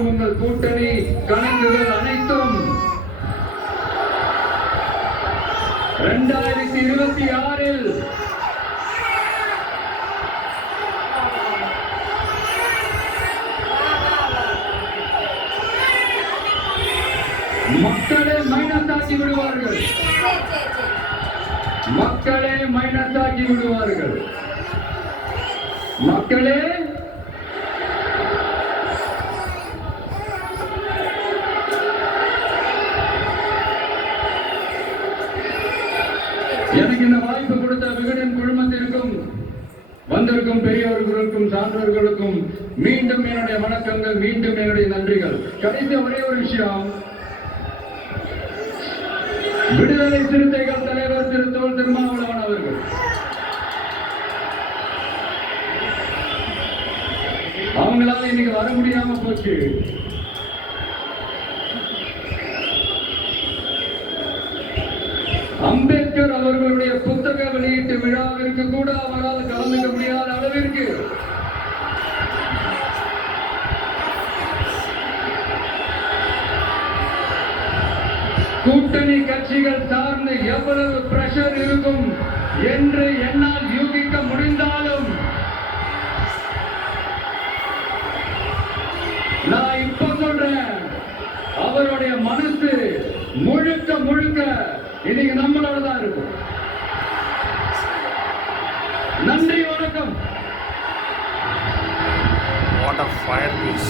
இருக்கும் உங்கள் கூட்டணி கணக்குகள் அனைத்தும் 2026 மக்களே மைனஸ் ஆக்கி விடுவார்கள். மக்களே மைனஸ் ஆக்கி விடுவார்கள். மக்களே எனக்கு இந்த வாய்ப்பு கொடுத்த விகடன் குழுமத்திற்கும் வந்திருக்கும் பெரியவர்களுக்கும் சான்றோர்களுக்கும் மீண்டும் என்னுடைய வணக்கங்கள், மீண்டும் என்னுடைய நன்றிகள். கடைசி ஒரே ஒரு விஷயம், விடுதலை சிறுத்தைகள் தலைவர் திரு தொல் திருமாவளவன் அவர்கள் அவங்களால இன்னைக்கு வர முடியாம போச்சு. அம்பேத்கர் அவர்களுடைய புத்தக வெளியீட்டு விழாவிற்கு கூட அவரால் கலந்துக்க முடியாத அளவிற்கு கூட்டணி கட்சிகள் சார்ந்து எவ்வளவு பிரஷர் இருக்கும் என்று என்னால் யூகிக்க முடிந்தாலும் நான் இப்ப சொல்றேன், அவருடைய மனசு முழுக்க முழுக்க இன்னைக்கு நம்மளோட தான் இருக்கும். நன்றி, வணக்கம். What a fire piece.